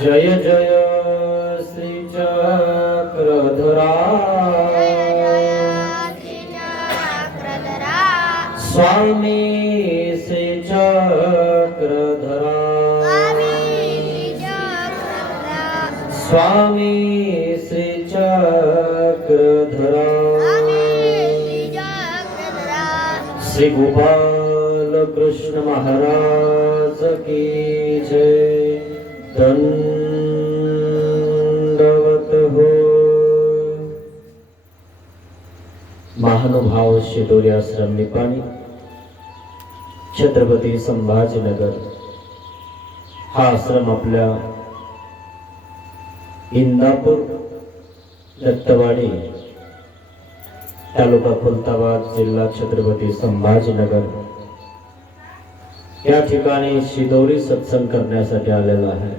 जय जय श्री चक्रधरा। स्वामी श्री चक्रधरा। स्वामी श्री चक्रधरा श्री गोपाल कृष्ण महाराज की जय। महानुभाव शिदोरी आश्रम निपाणी छत्रपती संभाजीनगर. हा आश्रम आपल्या इंदापूर दत्तवाडी तालुका खुलताबाद जिल्हा छत्रपती संभाजीनगर. या ठिकाणी शिदोरी सत्संग करण्यासाठी आलेला आहे.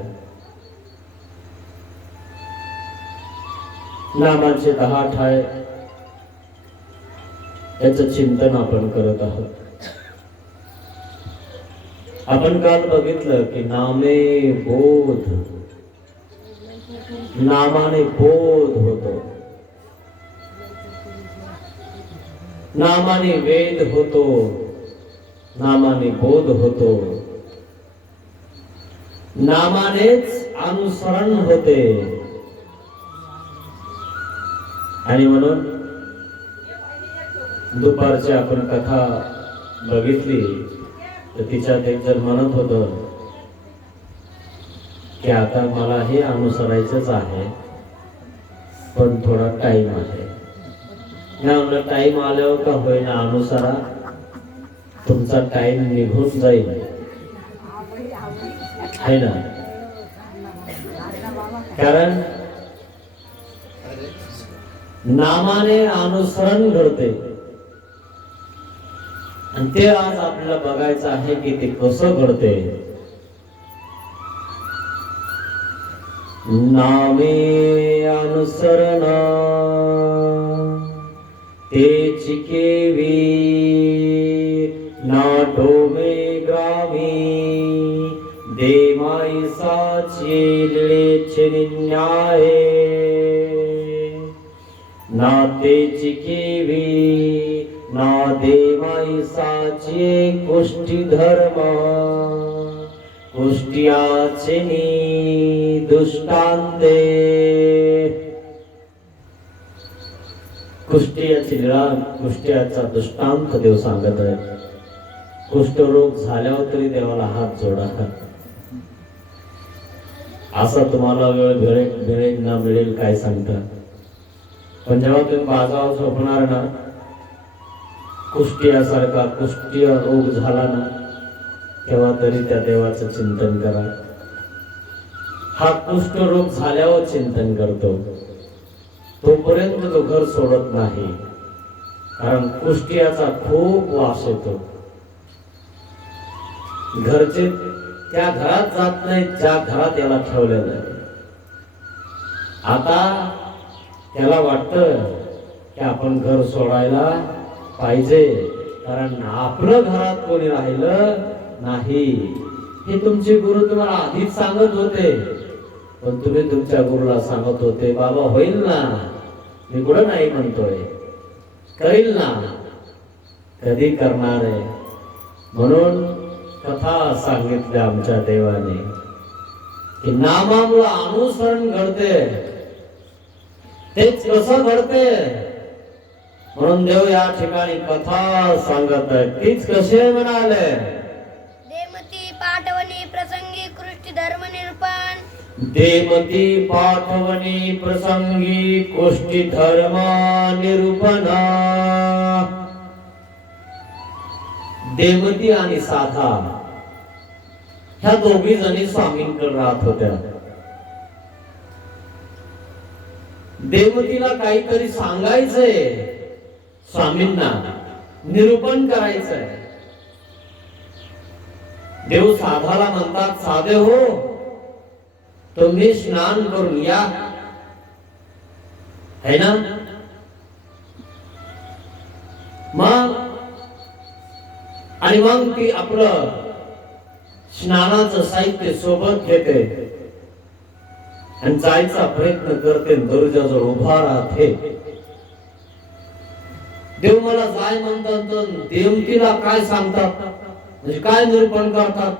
नामाचे दहा ठाय याचं चिंतन आपण करत आहोत. आपण काल बघितलं की नामे बोध. नामाने बोध होतो. नामाने वेद होतो. नामाने बोध होतो. नामानेच अनुसरण होते. आणि म्हणून दुपारची आपण कथा बघितली तर तिच्यात एक जर म्हणत होत की आता मला हे अनुसरायचंच आहे पण थोडा टाइम आहे. ना म्हणलं टाइम आल्यावर का होईना अनुसरा? तुमचा टाइम निघून जाईल. आहे ना? कारण नामाने अनुसरण घडते. आणि ते आज आपल्याला बघायचं आहे की ते कसं घडते नामे अनुसरण. ते चिकेवी. नाटो मे ग्रामी. दे साचे न्याये ना ते चिकेवी. ना दे माई साचे कुष्टी धर्म कुष्टियाचे दुष्टांते. कुष्टियाची निळा कुष्टियाचा दृष्टांत देव सांगत आहे. कुष्ठरोग झाल्यावर तरी देवाला हात जोडा. असा तुम्हाला वेळ मिळेल मिळेल ना मिळेल काय सांगता. पण जेव्हा तुम्ही बाजावर झोपणार ना कुष्टियासारखा कुष्टीय रोग झाला ना तेव्हा तरी त्या देवाचं चिंतन करा. हा कुष्ठरोग झाल्यावर चिंतन करतो. तोपर्यंत तो घर सोडत नाही. कारण कुष्टियाचा खूप वास होतो घरचे त्या घरात जात नाही ज्या घरात याला ठेवलेलं आहे आता त्याला वाटतं की आपण घर सोडायला पाहिजे. कारण आपलं घरात कोणी राहिलं नाही. हे तुमचे गुरु तुम्हाला आधीच सांगत होते. पण तुम्ही तुमच्या गुरुला सांगत होते बाबा होईल ना. मी कुठं नाही म्हणतोय. करील ना. कधी करणार आहे? म्हणून कथा सांगितल्या आमच्या देवाने की नामामुळं अनुसरण घडते. तेच कसं घडते? म्हणून देव या ठिकाणी कथा सांगत आहे. तीच कसे म्हणाले? देमती पाठवणी प्रसंगी कृष्टी धर्म निरूपण. देमती पाठवणी प्रसंगी कोष्टी धर्म निरूपणा. देवती आणि साधा ह्या दोघी जणी स्वामींकडे राहत होत्या. देवतीला काहीतरी सांगायचंय. स्वामींना निरूपण करायचंय. देव साधाला म्हणतात साधे हो तुम्ही स्नान करून या. है ना? मग आणि मग ती आपलं स्नानाचं साहित्य सोबत घेते. आणि जायचा प्रयत्न करते दर्जाजवळ उभा राहते. देव मला जाय म्हणतात तर देवकीला काय सांगतात? म्हणजे काय निरूपण करतात?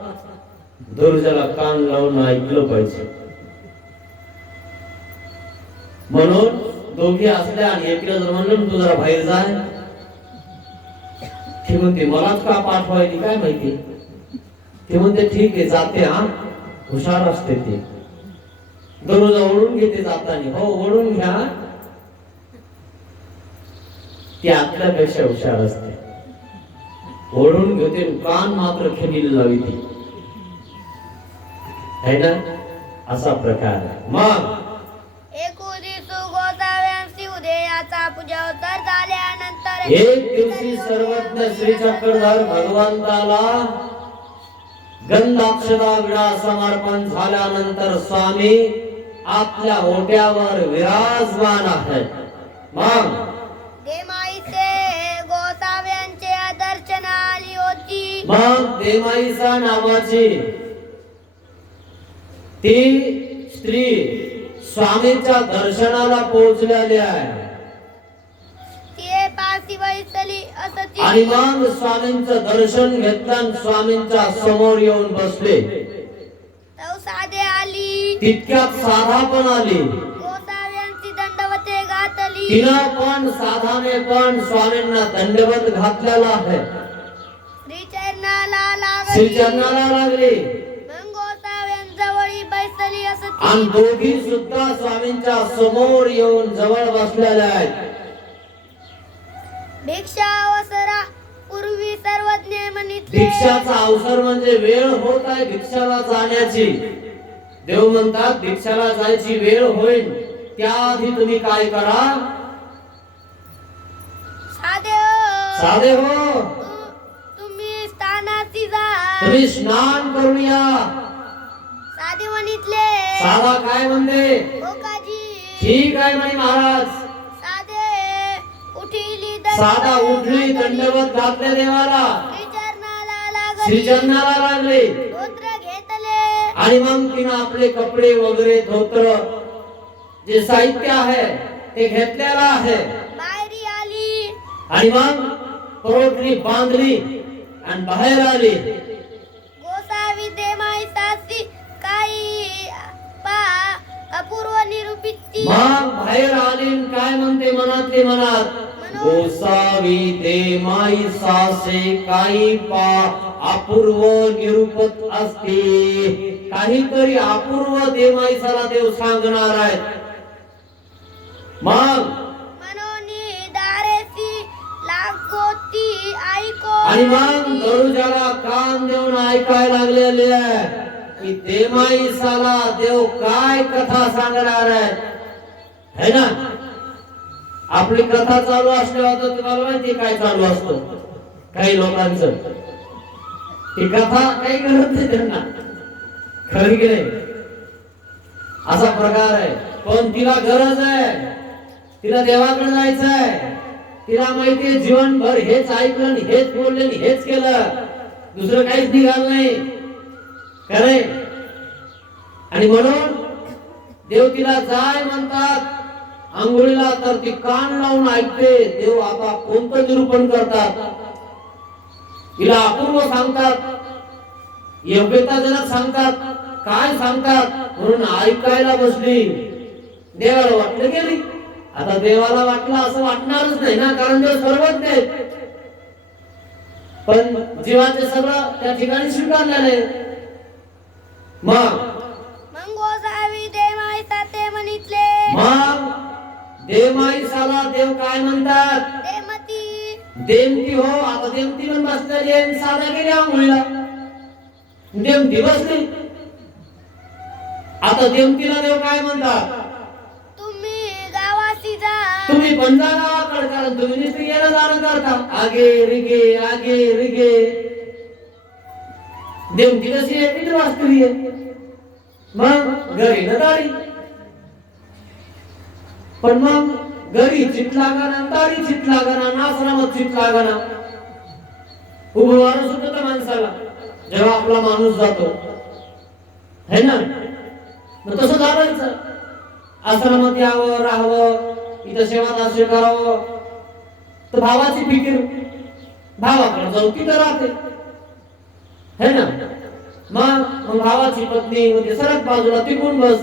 दर्जाला कान लावून ऐकलं पाहिजे. म्हणून दोघी असल्या आणि एकीला जर म्हणलं तू जरा बाहेर जाय ते म्हणते मलाच का पाठवायची काय माहिती? ते म्हणते ठीक आहे जाते हा. हुशार असते ते. दररोज ओढून घेते जाताना. हो ओढून घ्या. ती आपल्यापेक्षा हुशार असते. ओढून घेते कान मात्र खेळीला लावी ती है ना? असा प्रकार आहे. मग? एक दिवशी सर्वज्ञ श्री चक्रधर भगवंताला गंधाक्षरा विडा समर्पण झाल्यानंतर स्वामी आपल्या ओट्यावर विराजमान आहेत. मग? मग देमाईसा नावाची ती स्त्री स्वामीच्या दर्शनाला पोहोचलेली आहे. आणि मग स्वामींचं दर्शन घेतलं आणि स्वामींच्या समोर येऊन बसले. तव साधे आली. तितक्यात साधा पण आली. तिनं पण साधाने पण स्वामींना दंडवत घातलेला आहे. श्रीचरणाला लागली. आणि दोघी सुद्धा स्वामींच्या समोर येऊन जवळ बसलेल्या आहेत. भिक्षा अवसरा पूर्वी सर्वज्ञ म्हणितले भिक्षाचा अवसर म्हणजे वेळ होत आहे भिक्षाला जाण्याची. देव म्हणतात भिक्षाला जायची वेळ होईल. त्याआधी तुम्ही काय करा? साधे हो. साधे हो. तुम्ही स्नान करून या साधे म्हणितले. साधा काय म्हणते हो काजी. ठीक आहे म्हणे महाराज. साधे. उठिली साधा उठली दंडवत घातले देवाला. श्रीचरणाला लागली. श्रीचरणाला लागले. धोत्र घेतले. आणि मग तिनं आपले कपडे वगैरे धोत्र जे साहित्य आहे ते घेतलेलं आहे. बाहेरी आली. आणि मग परोटली बांधली आणि बाहेर आली. मग बाहेर आली काय म्हणते मनातली मनात? गोसावी दे माई सासे काही पा अपूर्व निरूपत असते. काहीतरी अपूर्व देमाईसाला देव सांगणार आहेत. मग. आणि मग दरुजाला कान देऊन ऐकायला लागलेले आहे. की देमाईसाला देव काय कथा सांगणार आहे? है ना? आपली कथा चालू असल्यावर तुम्हाला माहिती काय चालू असतं. काही लोकांचं. ती कथा काही करत नाही त्यांना. खरी की नाही? असा प्रकार आहे. पण तिला गरज आहे. तिला देवाकडे जायचं आहे. तिला माहितीये जीवनभर हेच ऐकलं हेच बोलले आणि हेच केलं. दुसरं काहीच निघालं नाही. खरे आणि म्हणून देव तिला जाय म्हणतात. आंघोळीला तर ती कान लावून ऐकते. देव आता कोणतं निरूपण करतात? तिला अपूर्व सांगतात. योग्यताजनक सांगतात. काय सांगतात? म्हणून ऐकायला बसली. देवाला वाटलं गेली. आता देवाला वाटलं असं वाटणारच नाही ना? कारण देव सर्वच नाही पण जीवाचे सगळं त्या ठिकाणी स्वीकारलेलं आहे. मग देवमाईसाला देव काय म्हणतात? देमती हो आता देमती पण बसलेली साधा गेली आंघोळीला. देमती बसली. आता देमतीला देव काय म्हणतात? तुम्ही गावाशी जा. तुम्ही पण जा गावाकडे कारण तुम्ही नुसतं येणं जाणं करता. आगे रिगे आगे रिगे. देमती कशी आहे वास्तवी आहे. मग घरी न दारी पण मग घरी चित लागना तारी चित लागना नाश्रमात चित लागना उभं सुद्धा होत माणसाला. जेव्हा आपला माणूस जातो. है ना? मग तसं चालायचं आश्रमात यावं राहावं इथं सेवा दास्य करावं तर भावाची फिकीर. भावाकडे जाऊ तिथं राहते. है ना? मग मग भावाची पत्नी म्हणजे सरक बाजूला तिकून बस.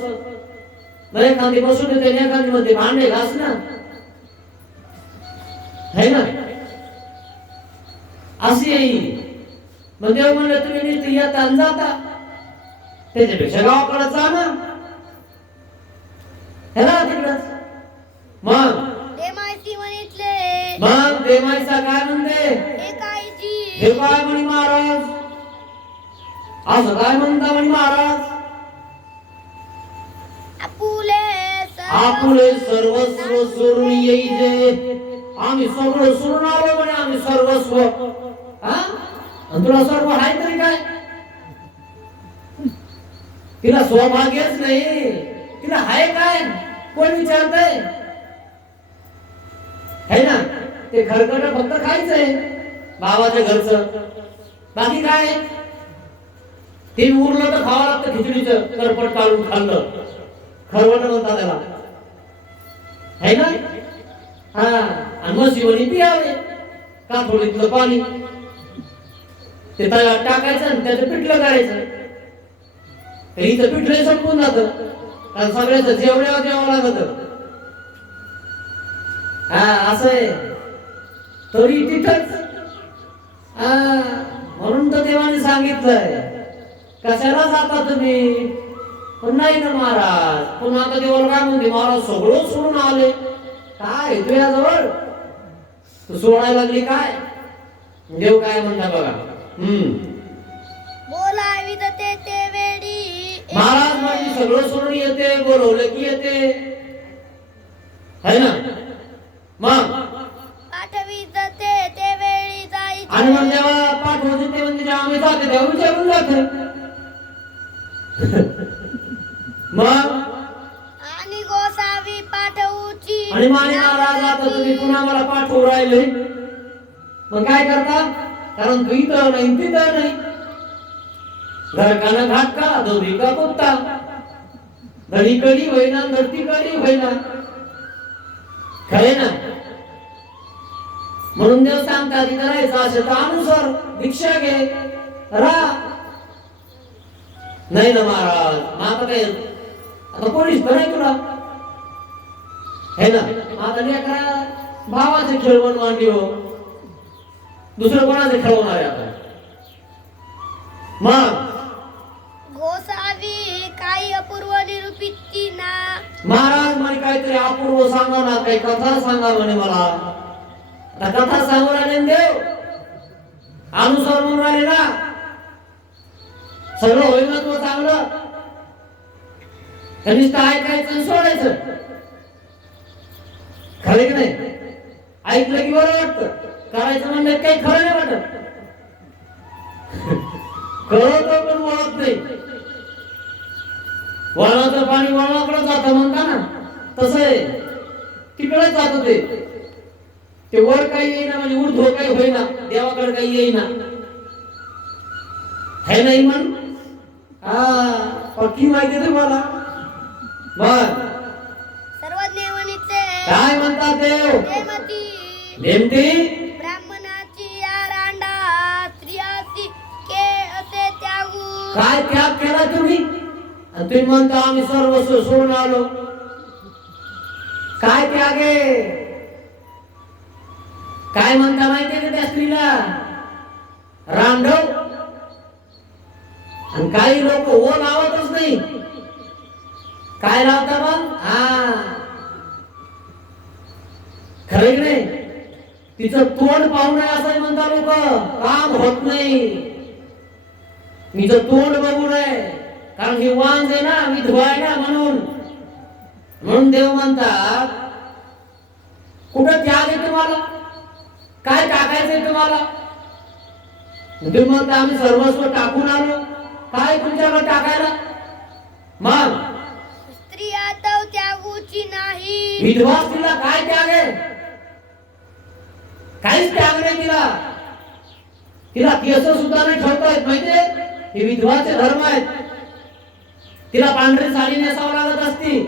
मग एखादी बसून येते एखादी मध्ये भांडे घास ना है ना? अशी येईल मग देव म्हणलं तुम्ही नुसतं येता आणि जाता. त्याच्यापेक्षा गावाकडे जा ना. हे ना तिकडच मग? मग देवायचा काय म्हणते? हे काय म्हणे महाराज. असं काय म्हणता म्हणे महाराज? आपुले सर्वस्व सोडून येईजे आम्ही सगळं सोडून आलो म्हणे आम्ही सर्वस्व. हा? तुला सर्व आहे तरी काय? तिला सौभाग्यच नाही. तिला आहे काय? कोण विचारतय? है ना? ते खरकट फक्त खायचंय बाबाच्या घरचं. बाकी काय? ते उरलं तर खावं लागतं खिचडीचं करपट काढून खाल्लं. खरवट म्हणतात त्याला. है ना? हा आणि मग शिवणी पियावे काथोडीतलं पाणी. ते तव्यात टाकायचं आणि त्याचं पिठलं करायचं. तर इथं पिठलं संपून जात. कारण सगळ्याच जेवढ्या जेवावं लागत. हा असं आहे. तरी तिथंच. हा म्हणून तर देवाने सांगितलंय. कशाला जाता तुम्ही? पण नाही ना महाराज. पुन्हा आता देवाला काय म्हणते महाराज सगळं सोडून आले. काय? तुझ्याजवळ? तू सोडायला लागली काय? देव काय म्हणता बघा. हम्म. महाराज माझी सगळं सोडून येते. बोलवलं की येते. है ना? मग? आणि मग जेव्हा पाठवते ते म्हणजे आम्ही जाते. तेव्हा विचारून जाते मग? आणि गोसावी पाठवूची. आणि माने महाराज आता तुम्ही पुन्हा मला पाठवू राहिले. मग काय करता? कारण तू इथं नाही तिथं नाही. घर का ना घाट का दोरी का कुत्ता? धडी कडी होईना धरती कडी होईना? खरे ना? म्हणून देव सांगता तिथं राहायचं असेल तर अनुसर दीक्षा घे. राहा. नाही ना महाराज मग आता काय आता पोलीस तर नाही तुला? है ना आता लेकरा भावाचे खेळवण मांडली हो. दुसरं कोणाचे खेळवणार आहे आता? मग. गोसावी काही अपूर्व निरूपिती ना? महाराज म्हणे काहीतरी अपूर्व सांगा ना काही कथा सांगा म्हणे मला. आता कथा सांगू राहिले देव. अनुसर म्हणून राहिले ना. सगळं होईल ना तुला चांगलं? कनिष्ठ ऐकायचं आणि सोडायचं. खरं की नाही? ऐकलं की बरं वाटतं. करायचं म्हणलं काही खरं नाही वाटत. कळत पण वळत नाही. वळणाचं पाणी वळणाकडे जात म्हणता ना. तसं आहे. तिकडे जात ते. ते वर काही येईना म्हणजे ऊर्ध्व काही होईना. देवाकडे काही येईना. हे नाही म्हण? हा पक्की माहिती आहे तुम्हाला. मग काय म्हणतात देव नेमती ब्राह्मणाची या रांडा स्त्रियाची के असे त्यागू. काय त्याग केला तुम्ही? आणि तुम्ही म्हणता आम्ही सर्वस्व सोडून आलो. काय त्याग काय म्हणता माहितीये का त्या स्त्रीला? रामढव आणि काही लोक ओ लावतच नाही. काय लावता मग? हा. खरं की नाही? तिचं तोंड पाहू नये असं म्हणता लोक. काम होत नाही. तिचं तोंड बघू नये. कारण ही वांज आहे ना मी धुवायला म्हणून. म्हणून देव म्हणतात कुठं त्याग आहे तुम्हाला? काय टाकायचंय तुम्हाला? तुम्ही म्हणता आम्ही सर्वस्व टाकून आलो काय तुमच्याकडे टाकायला? मग त्यागूची नाही. विधवा तिला काय त्याग? आहे काहीच त्याग नाही तिला. तिला केस सुद्धा नाही ठेवता येत माहितीये? हे विधवाचे धर्म आहेत. तिला पांढरी साडी नेसावं लागत असती.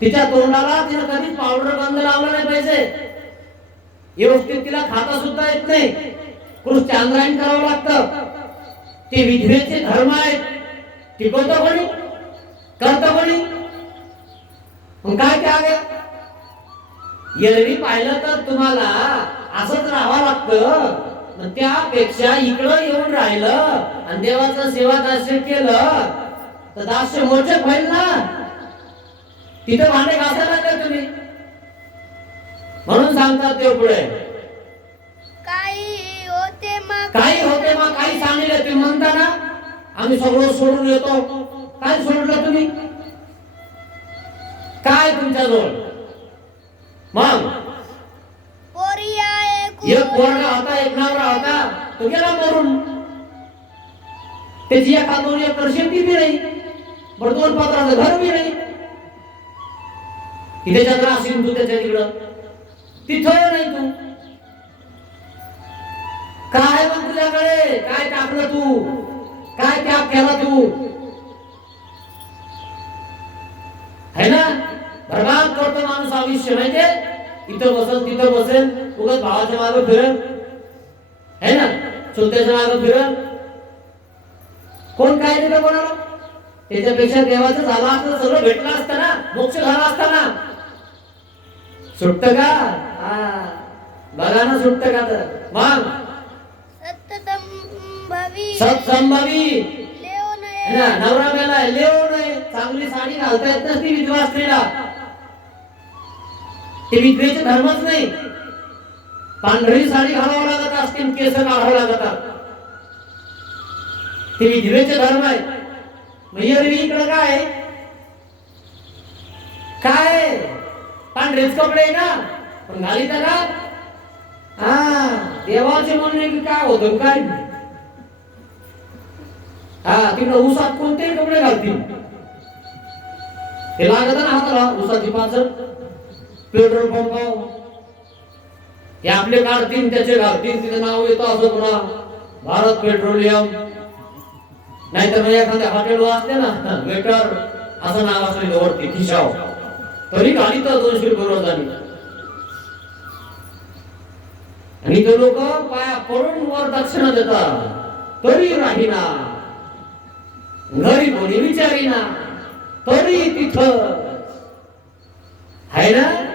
तिच्या तोंडाला तिला कधीच पावडर गंध लावला नाही पाहिजे. व्यवस्थित तिला खाता सुद्धा येत नाही. कृष्णांद्रायण करावं लागतं. ते विधवेचे धर्म आहेत. टिकवतं कोणी? करतं कोणी? काय त्याग एरवी पाहिलं तर तुम्हाला असंच राहावं लागतं. त्यापेक्षा इकडं येऊन राहिलं आणि देवाचं सेवा दास्य केलं तर दास्य मोचक होईल ना? तिथं भांडे घासायला का तुम्ही. म्हणून सांगतात देव पुढे. काही होते मग. काही होते मग काही सांगितलं तुम्ही म्हणता ना आम्ही सगळं सोडून येतो. काय सोडलं तुम्ही? काय तुमच्याजवळ मग? एक पोरगा होता एक नवरा होता तो गेला मरून. त्याची एका दोन एकर शेती बी नाही बरं दोन पात्राचं घर बी नाही. ती त्याच्यात राहशील तू त्याच्या तिकडं. तिथं नाही तू. काय मग तुझ्याकडे? काय टाकलं तू? काय त्याग केला तू? है ना? बरबाद करतो माणूस आयुष्य माहितीये इथं बसेल तिथं बसेल. उगाच भावाच्या मागं फिरेल. है ना? चुलत्याच्या मागं फिरेल. कोण काय दिलं कोणाला? त्याच्यापेक्षा देवाचं झालं असतं सगळं भेटलं असतं ना? मोक्ष झाला असता ना? सुटत का. बघा ना सुटत का तर. मग? सत्संभवी. नवरा मेलाय लेव नाही चांगली साडी घालता येत नसती विधवा स्त्रीला. ते विधवेचे धर्मच नाही. पांढरी साडी घालावं लागत असतील केस काढावं लागतात ते विधवेचे धर्म आहे. मग इकडं काय? काय? पांढरेच कपडे आहे ना? पण घाली का हा देवाचे म्हणणे की काय होतो काय हा तिकडं उसात कोणते कपडे घालतील? हे लागत ना हाताला उसाची पाचट पेट्रोल पंप हे आपले काढतील त्याचे घालतील तिथे नाव येतो असं पुन्हा. भारत पेट्रोलियम. नाहीतर म्हणजे एखाद्या हॉटेल असते ना वेटर असं नाव असलं वरती खिशाव तरी गाडी तर दोनशे रुपये रोज झाली आणि ते लोक पाया पडून वर दक्षिणा देतात. तरी राहीना. घरी कोणी विचारीना. तरी तिथं. आहे ना?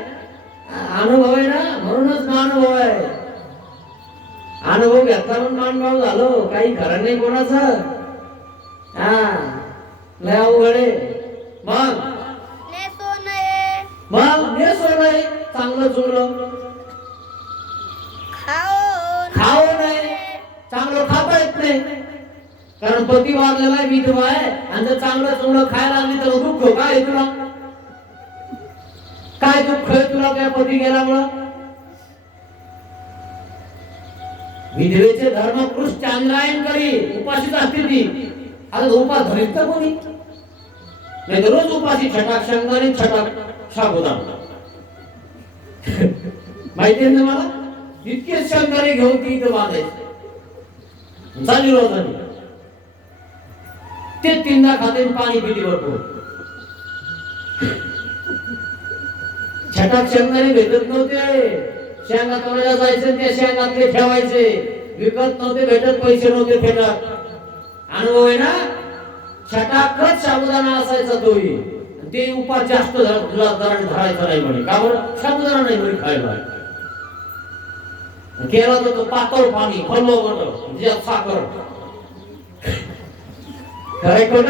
अनुभव आहे ना? म्हणूनच अनुभव आहे. अनुभव घेतला म्हणून मानभाव झालो. काही खरं नाही कोणाचं. हा. लय अवघड आहे. मग? नेसो मग? हे सोडलंय चांगलं चुरलं. खाओ खाऊ नये चांगलं खाता येत नाही. कारण पती वागलेला आहे विधवा आहे. आणि जर चांगलं चांगलं खायला लागली तर दुःख काय आहे तुला? काय दुःख तुला त्या पती गेल्यामुळं? विधवेचे धर्म कृष्ण चांद्रायण करी उपाशीच असतील ती आता उपास धरीत तर कोणी? नाही रोज उपाशी छटाक शंकरी छटाक साबुदान माहिती आहे ना मला इतके शंकरी घेऊन ती इथं बांधायचे. झाली रोजानी ते तीनदा खाते पाणी पिती भरपूर. छटाक शेंगदाणे भेटत नव्हते. शेंगा तोडायला जायचे आणि त्या शेंगातले ठेवायचे. विकत नव्हते भेटत पैसे नव्हते फेटत अनुभव आहे ना? छटाकच साबुदाणा असायचा तोही. ते उपास जास्त तुला कारण धरायचा नाही म्हणे. का बरं? साबुदाणा नाही म्हणे खायला. केला तर तो पातळ पाणी फल्लो मोठं ज्यात साखर. खरंय कोण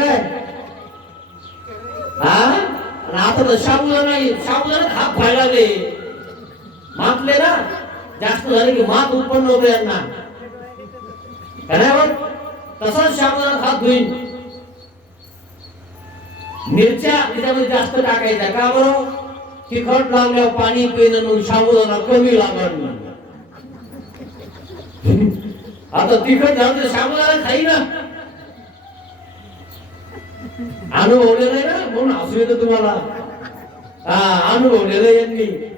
हा? आता तर साबुदाणा साबुदाणा हात खायला लागले. मातले ना जास्त झाले की माप उत्पन्न होतो यांना. का तसाच साबुदाणा हात धुईन. मिरच्या त्याच्यामध्ये जास्त टाकायच्या. का बरं? तिखट लागल्यावर पाणी पिणं मग साबुदाणा कमी लागणार आता तिखट झालं तर खाई ना. अनुभवलेलं आहे ना? म्हणून हसू येतं तुम्हाला. हा अनुभवलेलं आहे यांनी.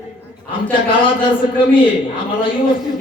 आमच्या काळात असं कमी आहे. आम्हाला व्यवस्थित